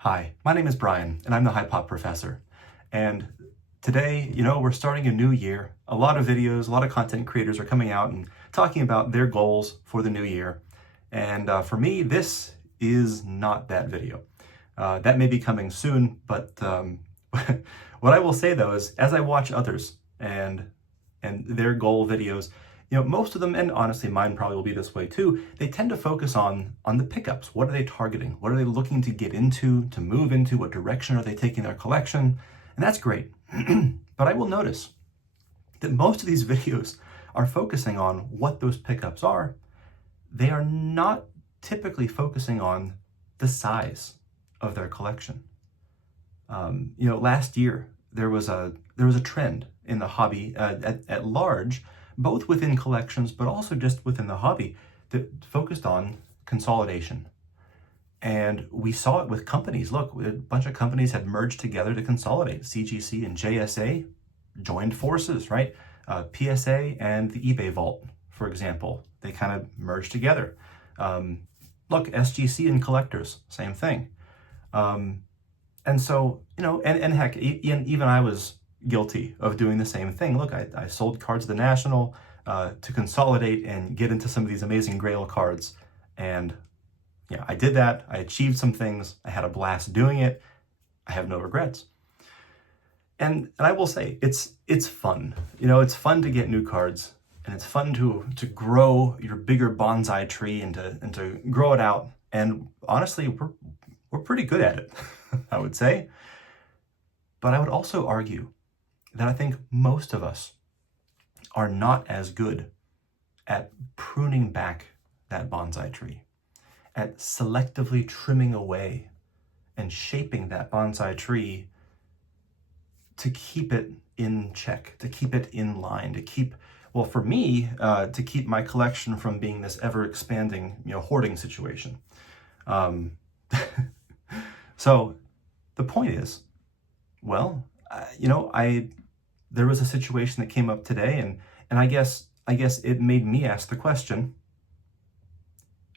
Hi, my name is Brian, and I'm the Hip-Hop Professor. And today, we're starting a new year. A lot of videos, a lot of content creators are coming out and talking about their goals for the new year. And for me, this is not that video. That may be coming soon, but what I will say though is, as I watch others and their goal videos, most of them, and honestly mine probably will be this way too, they tend to focus on the pickups. What are they targeting? What are they looking to get into, to move into? What direction are they taking their collection? And that's great. But I will notice that most of these videos are focusing on what those pickups are. They are not typically focusing on the size of their collection. Last year there was a trend in the hobby at large, both within collections, but also just within the hobby, that focused on consolidation. And we saw it with companies. Look, a bunch of companies had merged together to consolidate. CGC and JSA joined forces, right? PSA and the eBay Vault, for example, they kind of merged together. Look, SGC and collectors, same thing. And so, and heck, even I was guilty of doing the same thing. Look, I sold cards to the National to consolidate and get into some of these amazing Grail cards. And yeah, I did that. I achieved some things. I had a blast doing it. I have no regrets. And I will say, it's fun. It's fun to get new cards, and it's fun to grow your bigger bonsai tree and to grow it out. And honestly, we're pretty good at it, I would say. But I would also argue that I think most of us are not as good at pruning back that bonsai tree, at selectively trimming away and shaping that bonsai tree to keep it in check, to keep it in line, to keep, well, for me, to keep my collection from being this ever-expanding, hoarding situation. So the point is, well, there was a situation that came up today, and I guess it made me ask the question: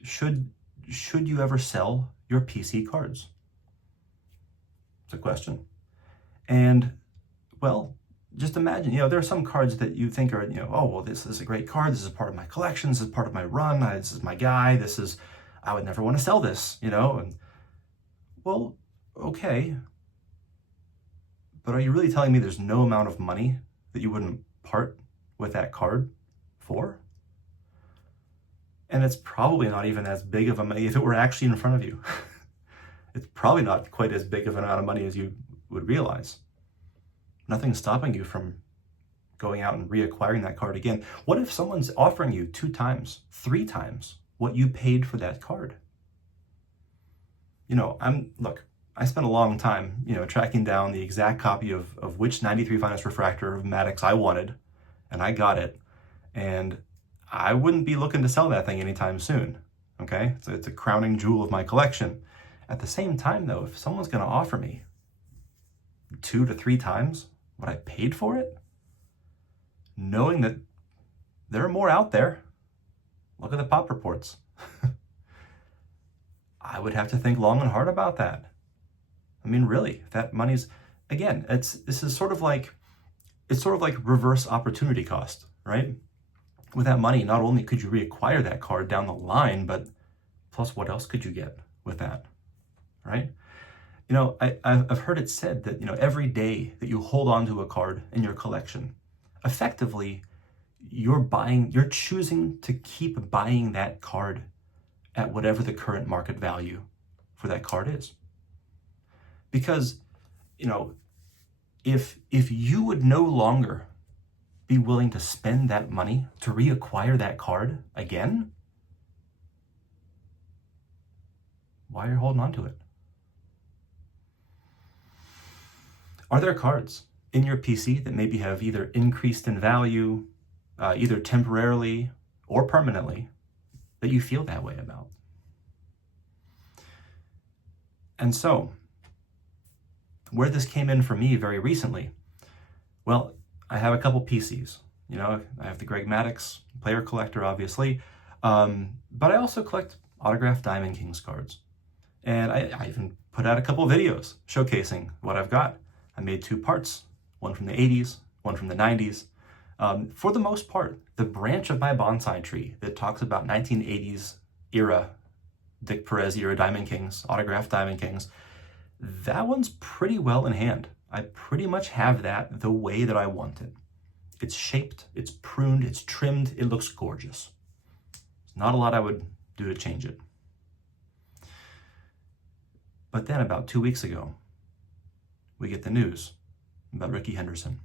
should you ever sell your PC cards? It's a question. And well, just imagine, there are some cards that you think are, oh, well, this is a great card. This is part of my collection. This is part of my run. This is my guy. I would never want to sell this, and well, okay. But are you really telling me there's no amount of money that you wouldn't part with that card for? And it's probably not even as big of a money if it were actually in front of you. It's probably not quite as big of an amount of money as you would realize. Nothing's stopping you from going out and reacquiring that card again. What if someone's offering you 2 times, 3 times what you paid for that card? Look, I spent a long time, tracking down the exact copy of which 93 finest refractor of Maddox I wanted, and I got it. And I wouldn't be looking to sell that thing anytime soon, okay? It's a crowning jewel of my collection. At the same time, though, if someone's going to offer me 2 to 3 times what I paid for it, knowing that there are more out there, look at the pop reports, I would have to think long and hard about that. I mean, really, that money's, again, this is sort of like reverse opportunity cost, right? With that money, not only could you reacquire that card down the line, but plus what else could you get with that, right? I've heard it said that, every day that you hold on to a card in your collection, effectively, you're choosing to keep buying that card at whatever the current market value for that card is. Because, if you would no longer be willing to spend that money to reacquire that card again, why are you holding on to it? Are there cards in your PC that maybe have either increased in value, either temporarily or permanently, that you feel that way about? And so, where this came in for me very recently, well, I have a couple PCs. I have the Greg Maddox player collector, obviously, but I also collect autographed Diamond Kings cards. And I even put out a couple of videos showcasing what I've got. I made 2 parts, one from the 80s, one from the 90s. For the most part, the branch of my bonsai tree that talks about 1980s era, Dick Perez era Diamond Kings, autographed Diamond Kings, that one's pretty well in hand. I pretty much have that the way that I want it. It's shaped, it's pruned, it's trimmed, it looks gorgeous. There's not a lot I would do to change it. But then about 2 weeks ago, we get the news about Rickey Henderson.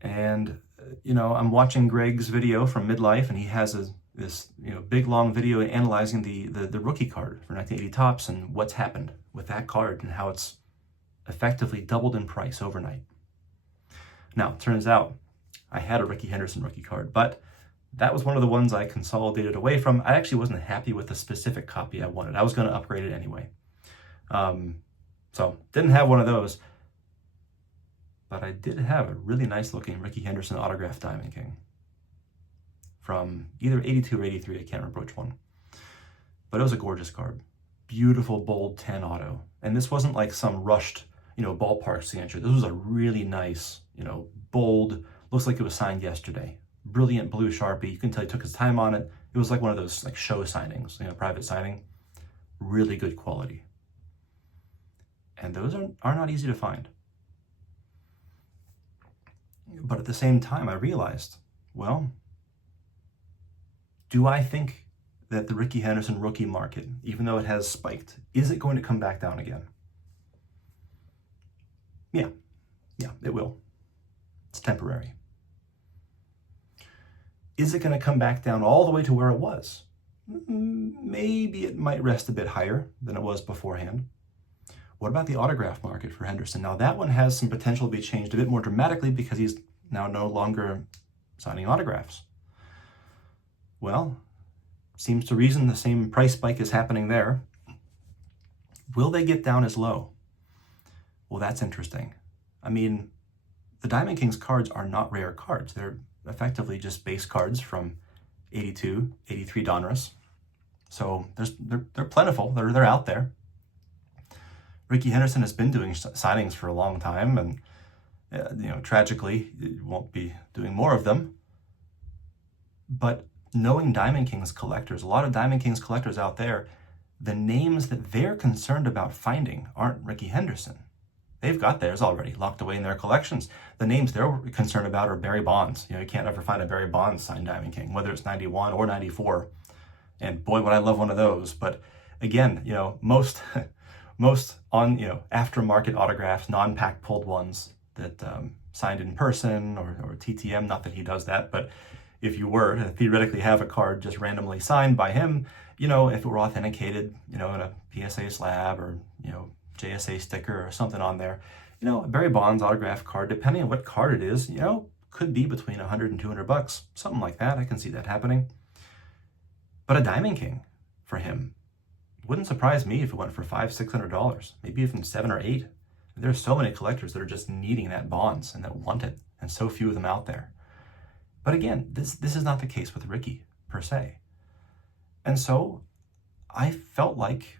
And, I'm watching Greg's video from Midlife, and he has this big long video analyzing the rookie card for 1980 Topps and what's happened with that card and how it's effectively doubled in price overnight. Now, it turns out I had a Rickey Henderson rookie card, but that was one of the ones I consolidated away from. I actually wasn't happy with the specific copy I wanted. I was going to upgrade it anyway. So didn't have one of those, but I did have a really nice looking Rickey Henderson autographed Diamond King from either 82 or 83, I can't remember which one. But it was a gorgeous card. Beautiful, bold 10 auto. And this wasn't like some rushed, ballpark signature. This was a really nice, bold, looks like it was signed yesterday. Brilliant blue Sharpie. You can tell he took his time on it. It was like one of those like show signings, private signing. Really good quality. And those are not easy to find. But at the same time, I realized, well, do I think that the Rickey Henderson rookie market, even though it has spiked, is it going to come back down again? Yeah, it will. It's temporary. Is it going to come back down all the way to where it was? Maybe it might rest a bit higher than it was beforehand. What about the autograph market for Henderson? Now that one has some potential to be changed a bit more dramatically because he's now no longer signing autographs. Well, seems to reason the same price spike is happening there. Will they get down as low? Well, that's interesting. I mean, the Diamond Kings cards are not rare cards. They're effectively just base cards from 82, 83 Donruss. So they're plentiful. They're out there. Rickey Henderson has been doing signings for a long time, and tragically, it won't be doing more of them. But knowing Diamond Kings collectors, a lot of Diamond Kings collectors out there, the names that they're concerned about finding aren't Rickey Henderson. They've got theirs already locked away in their collections. The names they're concerned about are Barry Bonds. You can't ever find a Barry Bonds signed Diamond King, whether it's 91 or 94. And boy, would I love one of those. But again, most on, aftermarket autographs, non-pack pulled ones that signed in person or TTM, not that he does that, but if you were to theoretically have a card just randomly signed by him, if it were authenticated, in a PSA slab or, JSA sticker or something on there, a Barry Bonds autograph card, depending on what card it is, could be between $100 and $200, something like that. I can see that happening. But a Diamond King for him wouldn't surprise me if it went for $500, $600, maybe even $700 or $800. There's so many collectors that are just needing that Bonds and that want it, and so few of them out there. But again, this is not the case with Rickey per se. And so I felt like,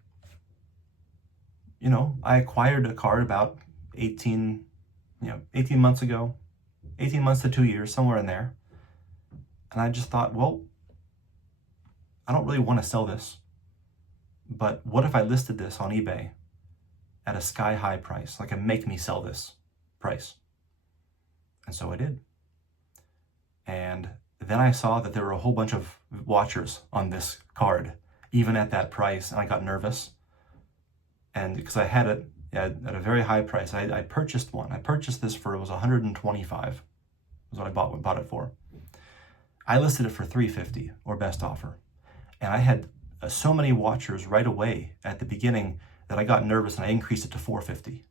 I acquired a card about 18 months ago, 18 months to 2 years, somewhere in there. And I just thought, well, I don't really want to sell this, but what if I listed this on eBay at a sky-high price, like a make me sell this price? And so I did. And then I saw that there were a whole bunch of watchers on this card, even at that price, and I got nervous. And because I had it at a very high price, I purchased one. I purchased this for, it was $125, was what I bought it for. I listed it for $350 or best offer. And I had so many watchers right away at the beginning that I got nervous and I increased it to $450.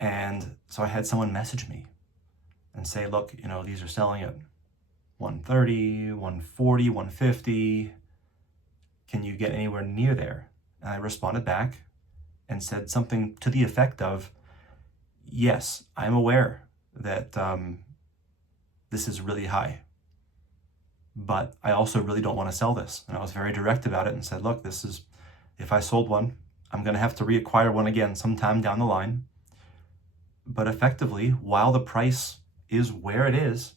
And so I had someone message me and say, look, these are selling at $130, $140, $150. Can you get anywhere near there? And I responded back and said something to the effect of, yes, I'm aware that this is really high. but I also really don't want to sell this. And I was very direct about it and said, look, if I sold one, I'm going to have to reacquire one again sometime down the line. But effectively, while the price is where it is,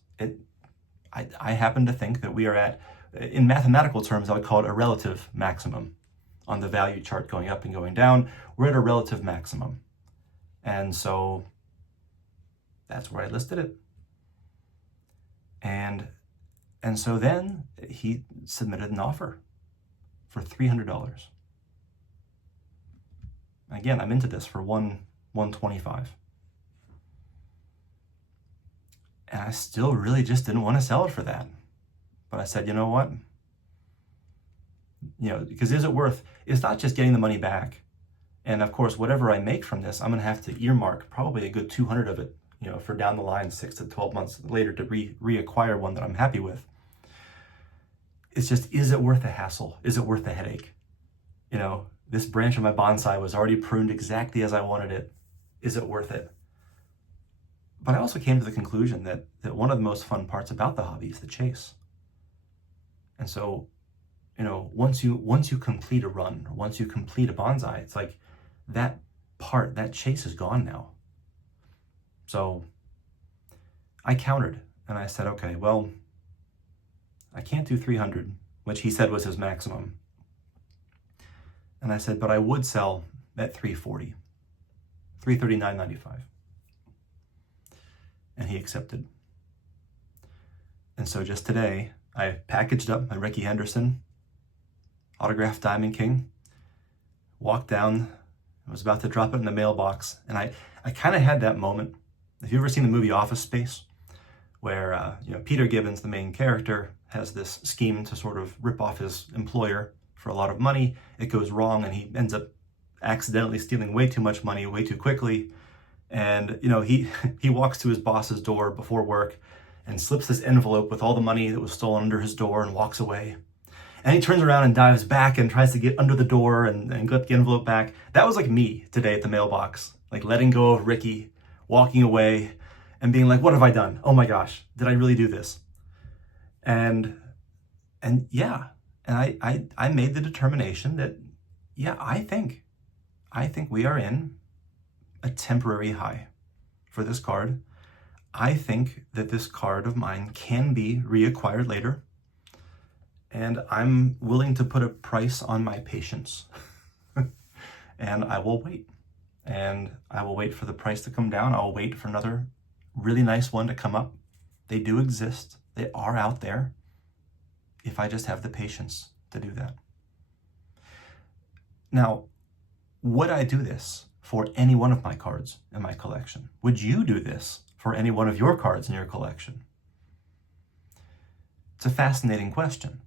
I happen to think that we are at, in mathematical terms, I would call it a relative maximum. On the value chart going up and going down, we're at a relative maximum. And so that's where I listed it. And so then he submitted an offer for $300. Again, I'm into this for $125. And I still really just didn't want to sell it for that. But I said, you know what? Because it's not just getting the money back. And of course, whatever I make from this, I'm going to have to earmark probably a good 200 of it, for down the line, 6 to 12 months later to reacquire one that I'm happy with. It's just, is it worth the hassle? Is it worth the headache? This branch of my bonsai was already pruned exactly as I wanted it. Is it worth it? But I also came to the conclusion that one of the most fun parts about the hobby is the chase. And so, once you complete a run, or once you complete a bonsai, it's like that chase is gone now. So I countered and I said, okay, well, I can't do 300, which he said was his maximum. And I said, but I would sell at 340, 339.95. And he accepted. And so just today, I packaged up my Ricky Henderson autographed Diamond King, walked down, I was about to drop it in the mailbox, and I kind of had that moment. Have you ever seen the movie Office Space? Where Peter Gibbons, the main character, has this scheme to sort of rip off his employer for a lot of money. It goes wrong, and he ends up accidentally stealing way too much money way too quickly. And he walks to his boss's door before work and slips this envelope with all the money that was stolen under his door and walks away. And he turns around and dives back and tries to get under the door and get the envelope back. That was like me today at the mailbox, like letting go of Ricky, walking away and being like, what have I done? Oh my gosh, did I really do this? And I made the determination that, I think we are in a temporary high for this card. I think that this card of mine can be reacquired later. And I'm willing to put a price on my patience. And I will wait. And I will wait for the price to come down. I'll wait for another really nice one to come up. They do exist. They are out there. If I just have the patience to do that. Now, would I do this for any one of my cards in my collection? Would you do this for any one of your cards in your collection? It's a fascinating question,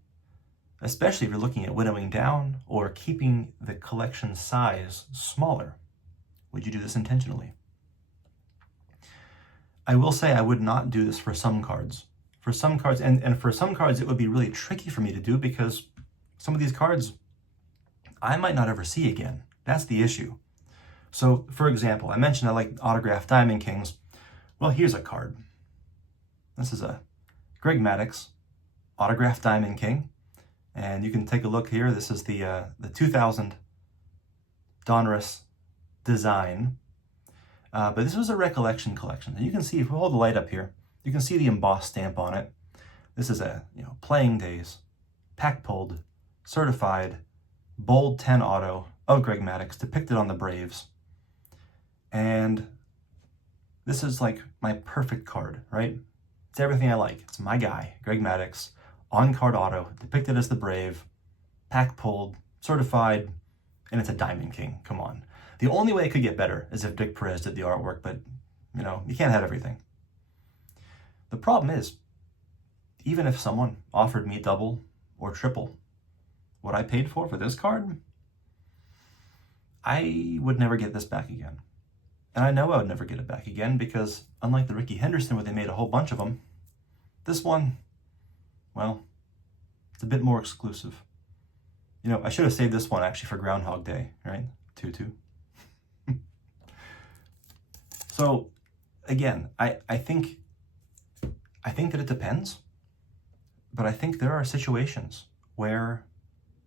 especially if you're looking at winnowing down or keeping the collection size smaller. Would you do this intentionally? I will say I would not do this for some cards. For some cards, and for some cards, it would be really tricky for me to do because some of these cards I might not ever see again. That's the issue. So, for example, I mentioned I like autographed Diamond Kings. Well, here's a card. This is a Greg Maddux autographed Diamond King. And you can take a look here. This is the 2000 Donruss design. But this was a recollection collection. And you can see, if we hold the light up here, you can see the embossed stamp on it. This is a playing days, pack pulled, certified, bold 10 auto of Greg Maddux depicted on the Braves. And this is like my perfect card, right? It's everything I like. It's my guy, Greg Maddux, on-card auto, depicted as the Brave, pack pulled, certified, and it's a Diamond King. Come on. The only way it could get better is if Dick Perez did the artwork, but you can't have everything. The problem is, even if someone offered me double or triple what I paid for this card, I would never get this back again. And I know I would never get it back again because unlike the Ricky Henderson where they made a whole bunch of them, this one, well, it's a bit more exclusive. I should have saved this one actually for Groundhog Day, right? 2-2. So again, I think that it depends. But I think there are situations where,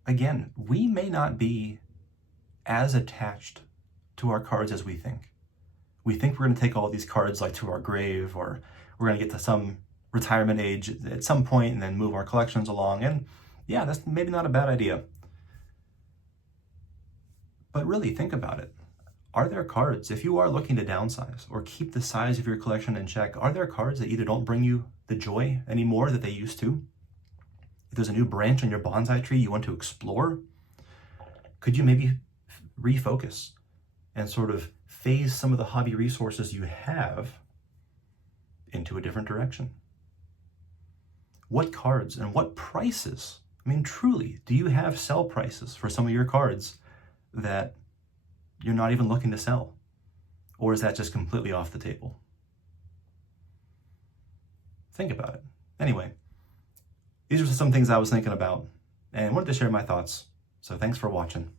again, we may not be as attached to our cards as we think. We think we're going to take all these cards like to our grave, or we're going to get to some retirement age at some point and then move our collections along. And yeah, that's maybe not a bad idea. But really think about it. Are there cards, if you are looking to downsize or keep the size of your collection in check, are there cards that either don't bring you the joy anymore that they used to? If there's a new branch on your bonsai tree you want to explore, could you maybe refocus and sort of phase some of the hobby resources you have into a different direction? What cards and what prices? I mean, truly, do you have sell prices for some of your cards that you're not even looking to sell? Or is that just completely off the table? Think about it. Anyway, these are some things I was thinking about and wanted to share my thoughts. So thanks for watching.